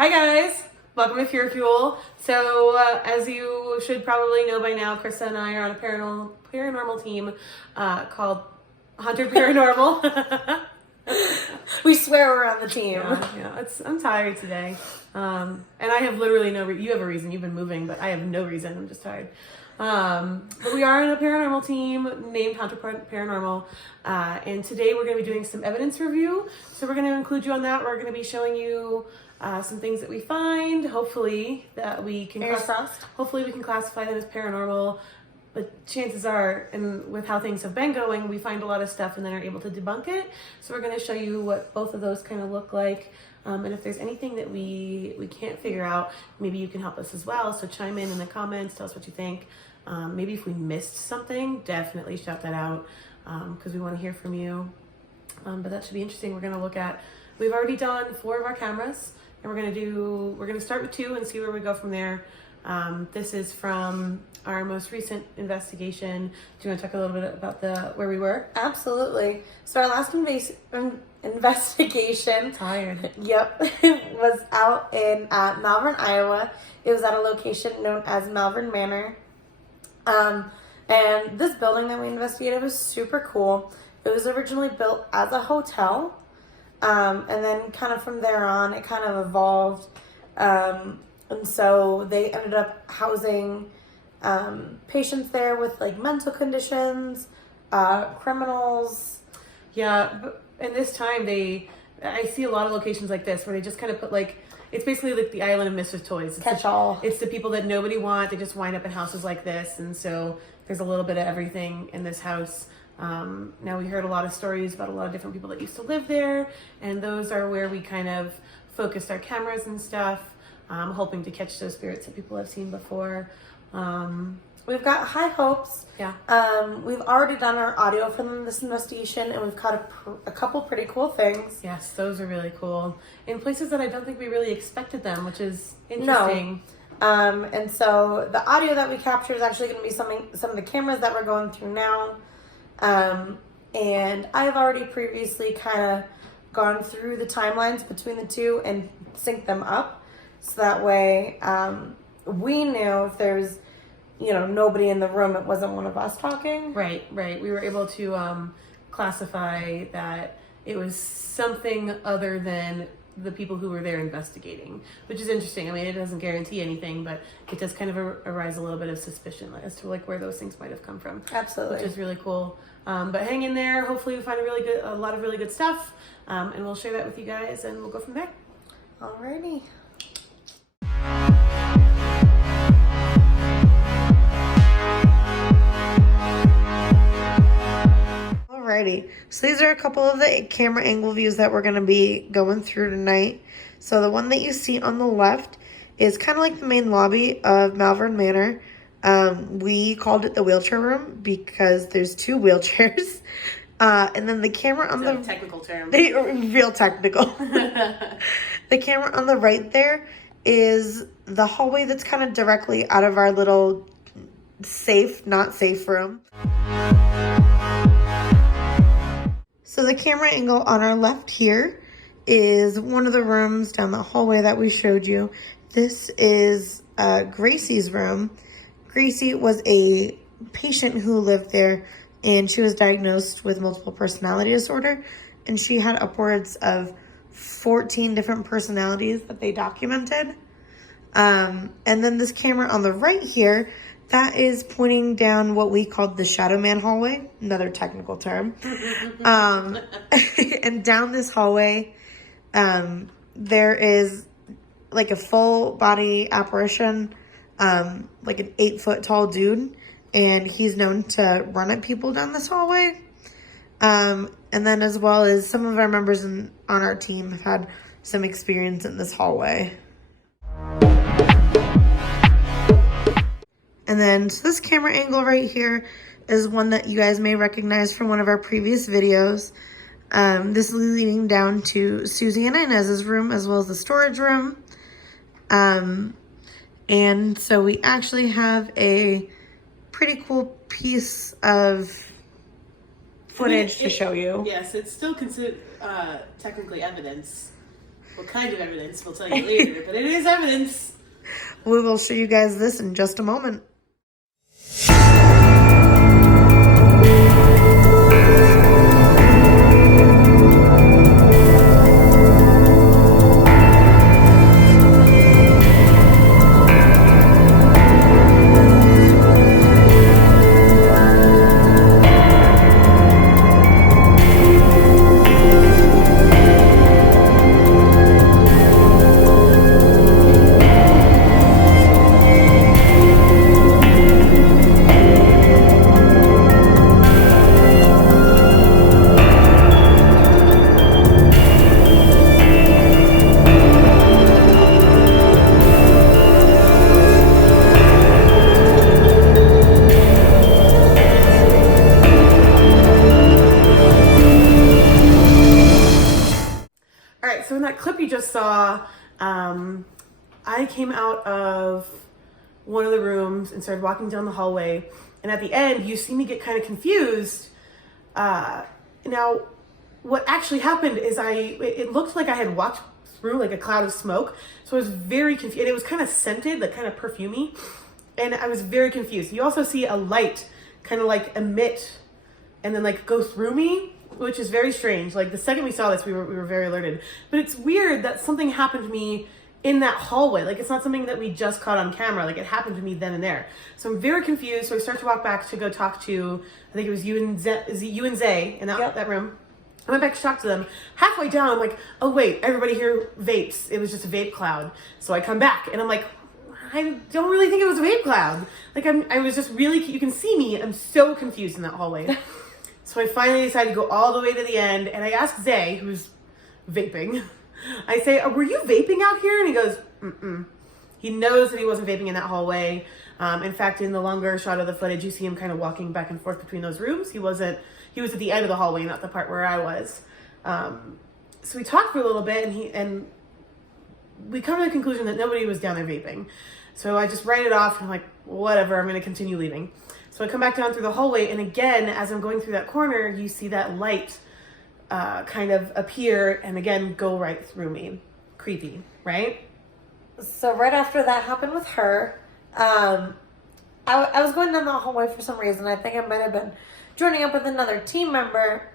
Hi guys, welcome to Pure Fuel. So as you should probably know by now, Krista and I are on a paranormal team called Hunter Paranormal. We swear we're on the team. Yeah, I'm tired today. And I have literally you have a reason, you've been moving, but I have no reason, I'm just tired. But we are in a paranormal team named Hunter Paranormal. And today we're going to be doing some evidence review. So we're going to include you on that. We're going to be showing you some things that we find. Hopefully that we can hopefully we can classify them as paranormal. But chances are, and with how things have been going, we find a lot of stuff and then are able to debunk it. So we're going to show you what both of those kind of look like. And if there's anything that we can't figure out, maybe you can help us as well. So chime in the comments, tell us what you think. Maybe if we missed something, definitely shout that out because we want to hear from you. But that should be interesting. We're going to look at, we've already done 4 of our cameras, and we're going to start with 2 and see where we go from there. This is from our most recent investigation. Do you want to talk a little bit about where we were? Absolutely. So our last investigation. Tired. Yep, was out in Malvern, Iowa. It was at a location known as Malvern Manor. And this building that we investigated was super cool. It was originally built as a hotel. And then kind of from there on, it kind of evolved. And so they ended up housing patients there with like mental conditions, criminals. Yeah, but in this time, I see a lot of locations like this where they just kind of put like, it's basically like the island of mischief toys. Catch-all. It's the people that nobody wants. They just wind up in houses like this. And so there's a little bit of everything in this house. Now we heard a lot of stories about a lot of different people that used to live there. And those are where we kind of focused our cameras and stuff, hoping to catch those spirits that people have seen before. We've got high hopes. Yeah. We've already done our audio from this investigation, and we've caught a couple pretty cool things. Yes, those are really cool. In places that I don't think we really expected them, which is interesting. No. And so the audio that we captured is actually going to be some of the cameras that we're going through now. And I've already previously kind of gone through the timelines between the two and synced them up. So that way we knew if there's nobody in the room, it wasn't one of us talking. Right. We were able to classify that it was something other than the people who were there investigating, which is interesting. I mean, it doesn't guarantee anything, but it does kind of arise a little bit of suspicion as to like where those things might have come from. Absolutely. Which is really cool. But hang in there. Hopefully we find a lot of really good stuff. And we'll share that with you guys and we'll go from there. Alrighty. Alrighty, so these are a couple of the camera angle views that we're going to be going through tonight. So the one that you see on the left is kind of like the main lobby of Malvern Manor. We called it the wheelchair room because there's 2 wheelchairs. And then the camera on the technical term. Real technical. The camera on the right there is the hallway that's kind of directly out of our little not safe room. So the camera angle on our left here is one of the rooms down the hallway that we showed you. This is Gracie's room. Gracie was a patient who lived there, and she was diagnosed with multiple personality disorder, and she had upwards of 14 different personalities that they documented. And then this camera on the right here, that is pointing down what we called the Shadow Man hallway, another technical term. And down this hallway, there is like a full body apparition, like an 8-foot tall dude, and he's known to run at people down this hallway. And then as well as some of our members on our team have had some experience in this hallway. And then, so this camera angle right here is one that you guys may recognize from one of our previous videos. This is leading down to Susie and Inez's room as well as the storage room. And so we actually have a pretty cool piece of footage to show you. Yes, it's still considered technically evidence. What kind of evidence? We'll tell you later, but it is evidence. We will show you guys this in just a moment. So in that clip you just saw, I came out of one of the rooms and started walking down the hallway. And at the end, you see me get kind of confused. Now, what actually happened is it looked like I had walked through like a cloud of smoke. So I was very confused. And it was kind of scented, like kind of perfumey. And I was very confused. You also see a light kind of like emit and then like go through me, which is very strange. Like the second we saw this, we were very alerted. But it's weird that something happened to me in that hallway. Like it's not something that we just caught on camera. Like it happened to me then and there. So I'm very confused. So I start to walk back to go talk to, I think it was you and Zay in that room. I went back to talk to them. Halfway down, I'm like, oh wait, everybody here vapes. It was just a vape cloud. So I come back and I'm like, I don't really think it was a vape cloud. Like I was just really, you can see me. I'm so confused in that hallway. So I finally decided to go all the way to the end, and I asked Zay, who's vaping, I say, were you vaping out here? And he goes, mm-mm. He knows that he wasn't vaping in that hallway. In fact, in the longer shot of the footage, you see him kind of walking back and forth between those rooms. He was at the end of the hallway, not the part where I was. So we talked for a little bit, and we come to the conclusion that nobody was down there vaping. So I just write it off, and I'm like, whatever, I'm going to continue leaving. So I come back down through the hallway, and again, as I'm going through that corner, you see that light kind of appear and again go right through me. Creepy, right? So right after that happened with her, I was going down the hallway for some reason. I think I might have been joining up with another team member,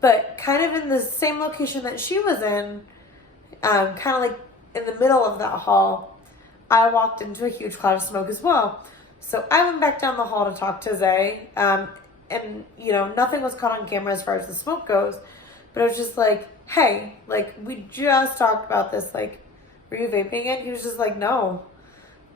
but kind of in the same location that she was in, kind of like in the middle of that hall, I walked into a huge cloud of smoke as well. So I went back down the hall to talk to Zay, and, you know, nothing was caught on camera as far as the smoke goes, but I was just like, hey, like, we just talked about this, like, were you vaping again? He was just like, no,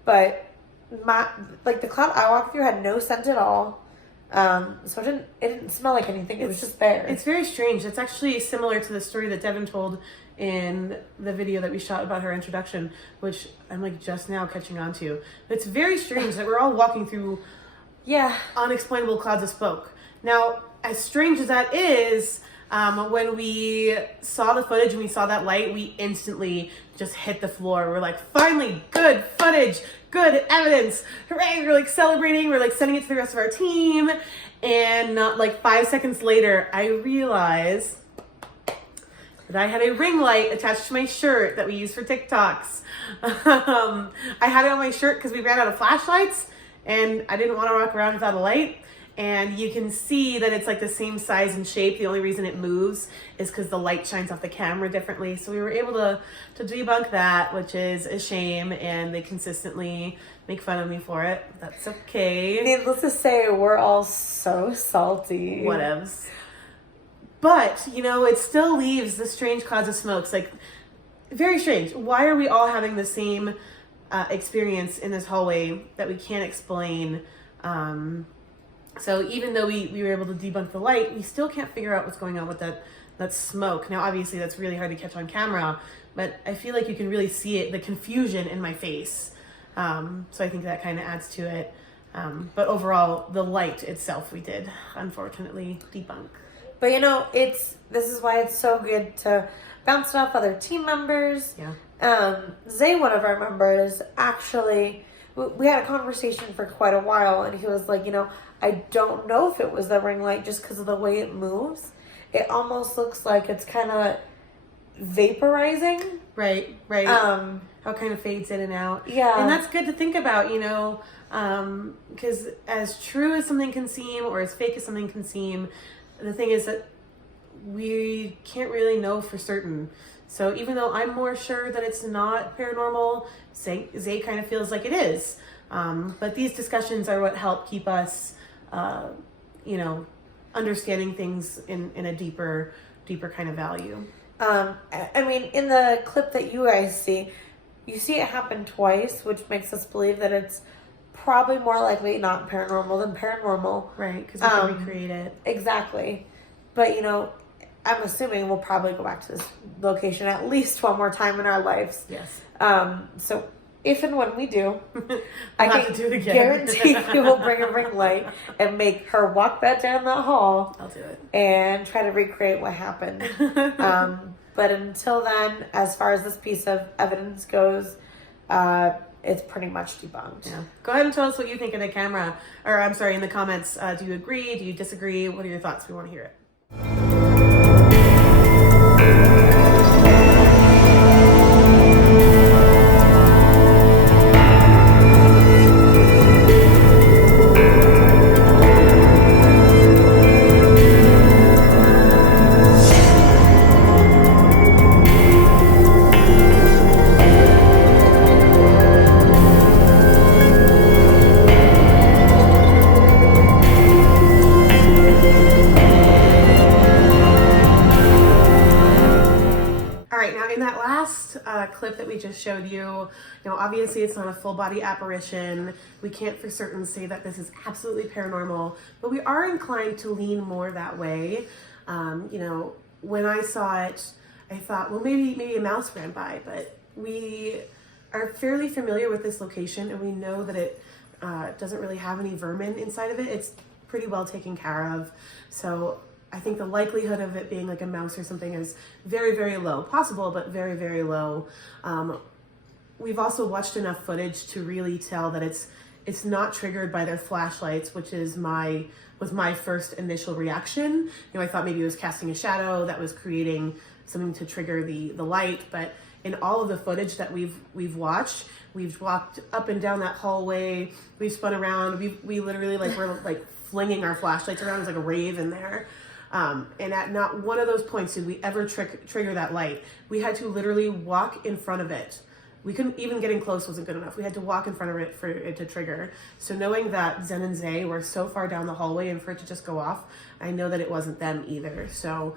but the cloud I walked through had no scent at all, so it didn't smell like anything, it was just there. It's very strange. It's actually similar to the story that Devin told in the video that we shot about her introduction, which I'm like just now catching on to. It's very strange that we're all walking through unexplainable clouds of smoke. Now, as strange as that is, when we saw the footage and we saw that light, we instantly just hit the floor. We're like, finally, good footage, good evidence, hooray! We're like celebrating, we're like sending it to the rest of our team, and not like 5 seconds later, I realize that I had a ring light attached to my shirt that we use for TikToks. I had it on my shirt because we ran out of flashlights and I didn't want to walk around without a light. And you can see that it's like the same size and shape. The only reason it moves is because the light shines off the camera differently. So we were able to debunk that, which is a shame. And they consistently make fun of me for it. That's okay. Needless to say, we're all so salty. Whatevs. But, you know, it still leaves the strange clouds of smokes. Like, very strange. Why are we all having the same experience in this hallway that we can't explain? So even though we were able to debunk the light, we still can't figure out what's going on with that smoke. Now, obviously, that's really hard to catch on camera, but I feel like you can really see it, the confusion in my face. So I think that kind of adds to it. But overall, the light itself, we did, unfortunately, debunk. But you know, this is why it's so good to bounce it off other team members. Yeah. Zay, one of our members, actually, we had a conversation for quite a while, and he was like, you know, I don't know if it was the ring light just because of the way it moves. It almost looks like it's kind of vaporizing. Right. How it kind of fades in and out. Yeah. And that's good to think about, because as true as something can seem or as fake as something can seem, the thing is that we can't really know for certain. So even though I'm more sure that it's not paranormal, Zay kind of feels like it is. But these discussions are what help keep us, understanding things in a deeper kind of value. I mean, in the clip that you guys see, you see it happen twice, which makes us believe that it's probably more likely not paranormal than paranormal. Right, because we can recreate it. Exactly. But, I'm assuming we'll probably go back to this location at least one more time in our lives. Yes. So if and when we do, I can have to do it again. guarantee you will bring a ring light and make her walk back down that hall. I'll do it. And try to recreate what happened. But until then, as far as this piece of evidence goes, it's pretty much debunked. Yeah. Go ahead and tell us what you think of the camera. Or I'm sorry, in the comments. Do you agree? Do you disagree? What are your thoughts? We want to hear it. Clip that we just showed you, obviously it's not a full body apparition. We can't for certain say that this is absolutely paranormal, but we are inclined to lean more that way. When I saw it, I thought, well, maybe a mouse ran by, but we are fairly familiar with this location and we know that it doesn't really have any vermin inside of it. It's pretty well taken care of. So I think the likelihood of it being like a mouse or something is very, very low. Possible, but very, very low. We've also watched enough footage to really tell that it's not triggered by their flashlights, which was my first initial reaction. I thought maybe it was casting a shadow that was creating something to trigger the light, but in all of the footage that we've watched, we've walked up and down that hallway, we've spun around, we literally we're flinging our flashlights around. It was like a rave in there. And at not one of those points did we ever trigger that light. We had to literally walk in front of it. We couldn't even getting close wasn't good enough. We had to walk in front of it for it to trigger. So knowing that Zen and Zay were so far down the hallway and for it to just go off, I know that it wasn't them either. So,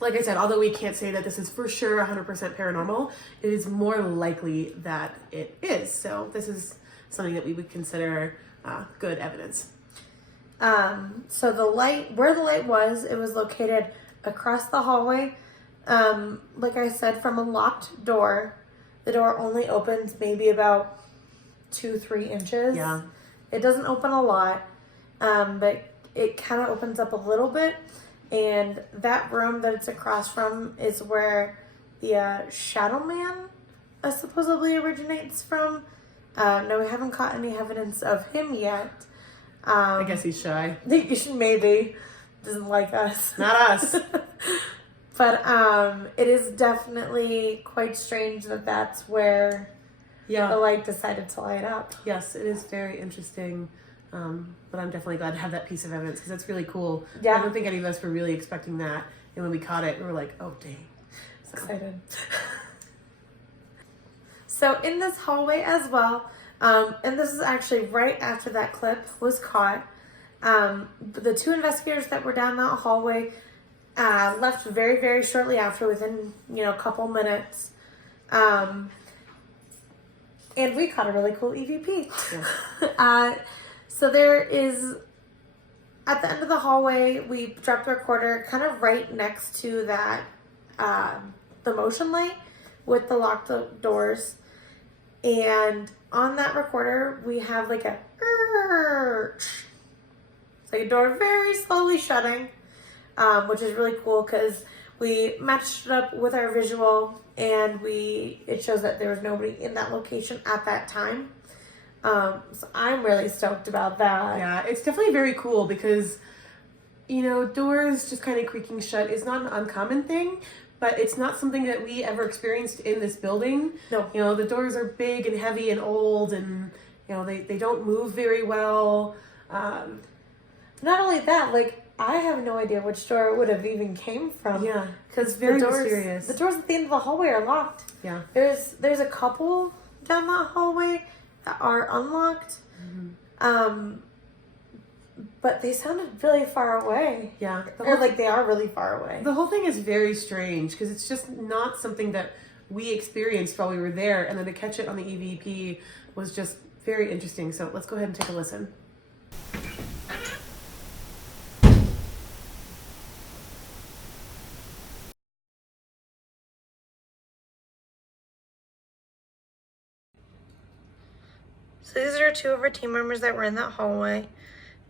like I said, although we can't say that this is for sure 100% paranormal, it is more likely that it is. So this is something that we would consider good evidence. So where the light was, it was located across the hallway. Like I said, from a locked door. The door only opens maybe about 2-3 inches. Yeah. It doesn't open a lot, but it kind of opens up a little bit. And that room that it's across from is where the Shadow Man supposedly originates from. No, we haven't caught any evidence of him yet. I guess he's shy. Maybe. Doesn't like us. Not us. But it is definitely quite strange that that's where the light decided to light up. Yes, it is very interesting. But I'm definitely glad to have that piece of evidence because that's really cool. Yeah. I don't think any of us were really expecting that. And when we caught it, we were like, oh, dang. So. Excited. So in this hallway as well, and this is actually right after that clip was caught, the 2 investigators that were down that hallway left very, very shortly after, within, a couple minutes. And we caught a really cool EVP. Yeah. So there is, at the end of the hallway, we dropped the recorder kind of right next to that, the motion light with the locked doors. And on that recorder, we have like a, it's like a door very slowly shutting, which is really cool because we matched it up with our visual and it shows that there was nobody in that location at that time. So I'm really stoked about that. Yeah, it's definitely very cool because, doors just kind of creaking shut is not an uncommon thing, but it's not something that we ever experienced in this building. No. You know, the doors are big and heavy and old, and you know they don't move very well. Not only that, like, I have no idea which door it would have even came from. Yeah, Because very mysterious. The doors at the end of the hallway are locked. Yeah. There's a couple down that hallway that are unlocked. But they sounded really far away. Yeah. Or like they are really far away. The whole thing is very strange because it's just not something that we experienced while we were there, and then to catch it on the EVP was just very interesting. So let's go ahead and take a listen. So these are two of our team members that were in that hallway.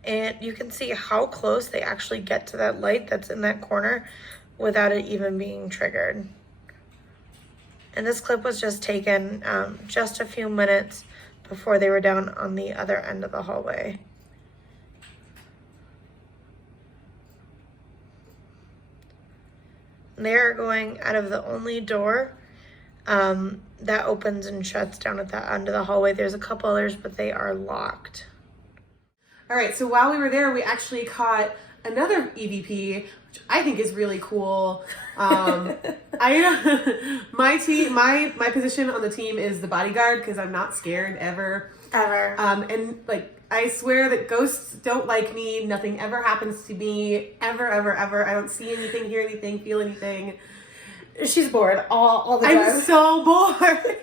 And you can see how close they actually get to that light that's in that corner without it even being triggered. And this clip was just taken just a few minutes before they were down on the other end of the hallway. They are going out of the only door that opens and shuts down at the end of the hallway. There's a couple others, but they are locked. All right, so while we were there, we actually caught another EVP, which I think is really cool. My position on the team is the bodyguard because I'm not scared ever. And like I swear that ghosts don't like me. Nothing ever happens to me ever, ever, ever. I don't see anything, hear anything, feel anything. She's bored all the time. I'm so bored.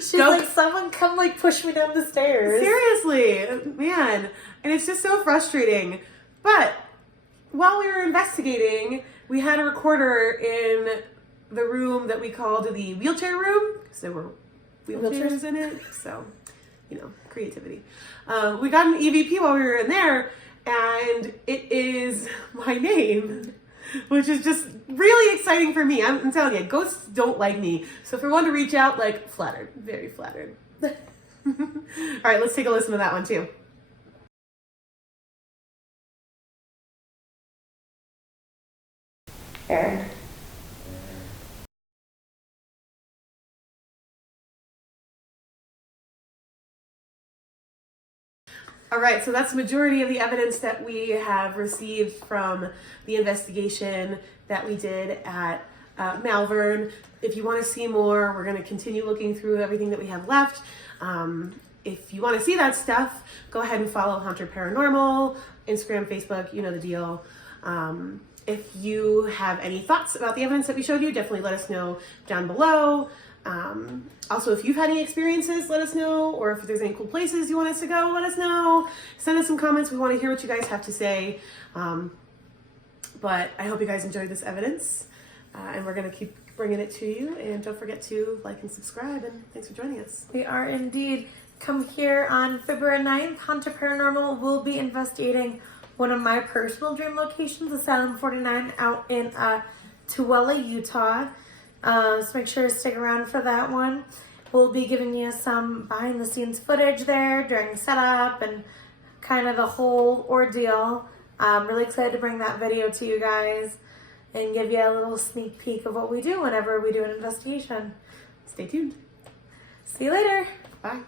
She's like, someone come like push me down the stairs. Seriously, man. And it's just so frustrating. But while we were investigating, we had a recorder in the room that we called the wheelchair room because there were wheelchairs in it. So, you know, creativity. We got an EVP while we were in there, and it is my name, which is just really exciting for me. I'm telling you, ghosts don't like me. So if I want to reach out, like, flattered, very flattered. All right, let's take a listen to that one too. Aaron. All right, so that's the majority of the evidence that we have received from the investigation that we did at Malvern. If you want to see more, we're going to continue looking through everything that we have left. If you want to see that stuff, go ahead and follow Haunter Paranormal, Instagram, Facebook, you know the deal. If you have any thoughts about the evidence that we showed you, definitely let us know down below. Also, if you've had any experiences, let us know, or if there's any cool places you want us to go, let us know. Send us some comments. We want to hear what you guys have to say. But I hope you guys enjoyed this evidence, and we're going to keep bringing it to you. And don't forget to like and subscribe, and thanks for joining us. We are indeed. Come here on February 9th. Haunter Paranormal will be investigating one of my personal dream locations, Asylum 49, out in Tooele, Utah. So make sure to stick around for that one. We'll be giving you some behind the scenes footage there during setup and kind of the whole ordeal. I'm really excited to bring that video to you guys and give you a little sneak peek of what we do whenever we do an investigation. Stay tuned. See you later. Bye.